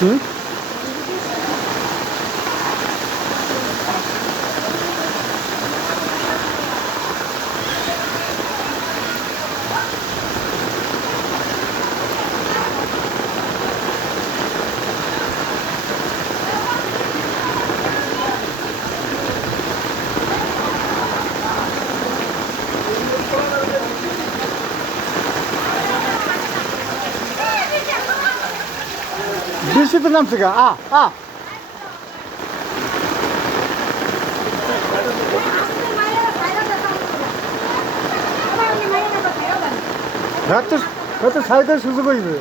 হুম বৃষ্টিতে নামছে গা হয়তো সাইডের সুযোগ হইবে।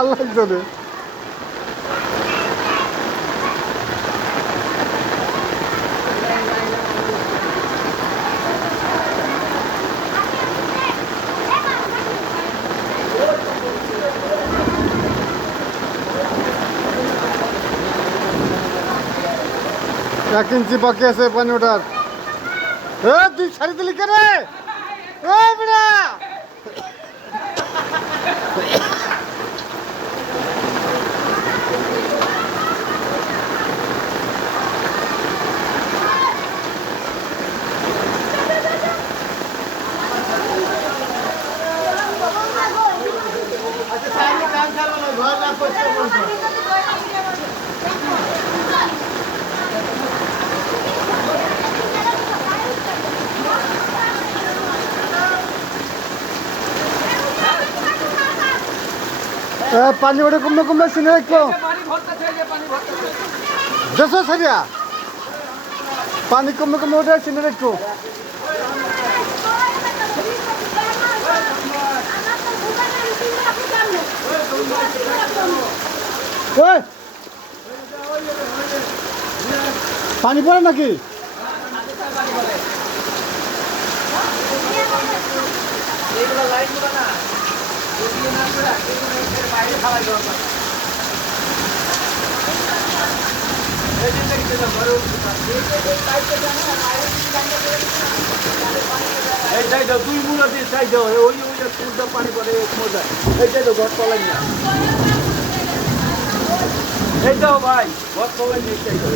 আল্লাহ জানে। এক ইঞ্চি বাকি আছে পানি ওঠার। তুই ছাড়ি দিলি কে রে? বেড়া পানি ওটা কমবে কমবে চিনে রাখো। দেখো সারিয়া পানি কমবে কমবে ওটা চিনে রাখো। পানি পড়ে নাকি? দুই মুলা দিয়ে চাই দাও ওই পানি পরে মজা এইটাই তো ঘর তলাই না এইটাও ভাই ঘর তলাই নেই চাই দাও।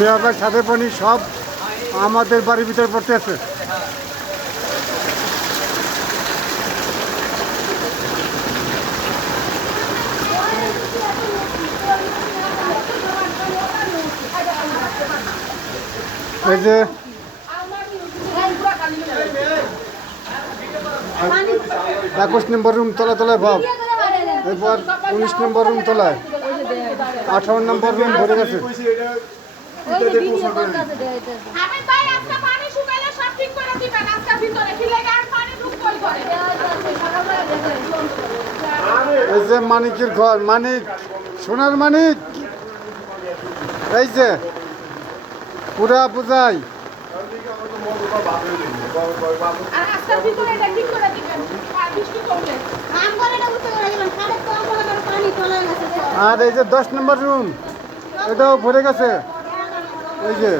মেয়াদের ছাদের পানি সব আমাদের বাড়ির ভিতরে পড়তে আছে। এই যে 21 নম্বর রুম তলায় ভাব, এরপর 19 নম্বর রুম তলায়, 18 নম্বর রুম ভরে গেছে। এই যে মানিকের ঘর, মানিক সোনার মানিক, এই যে পুরা পূজায় আর এই যে 10 নম্বর রুম এটাও ভরে গেছে। এই যে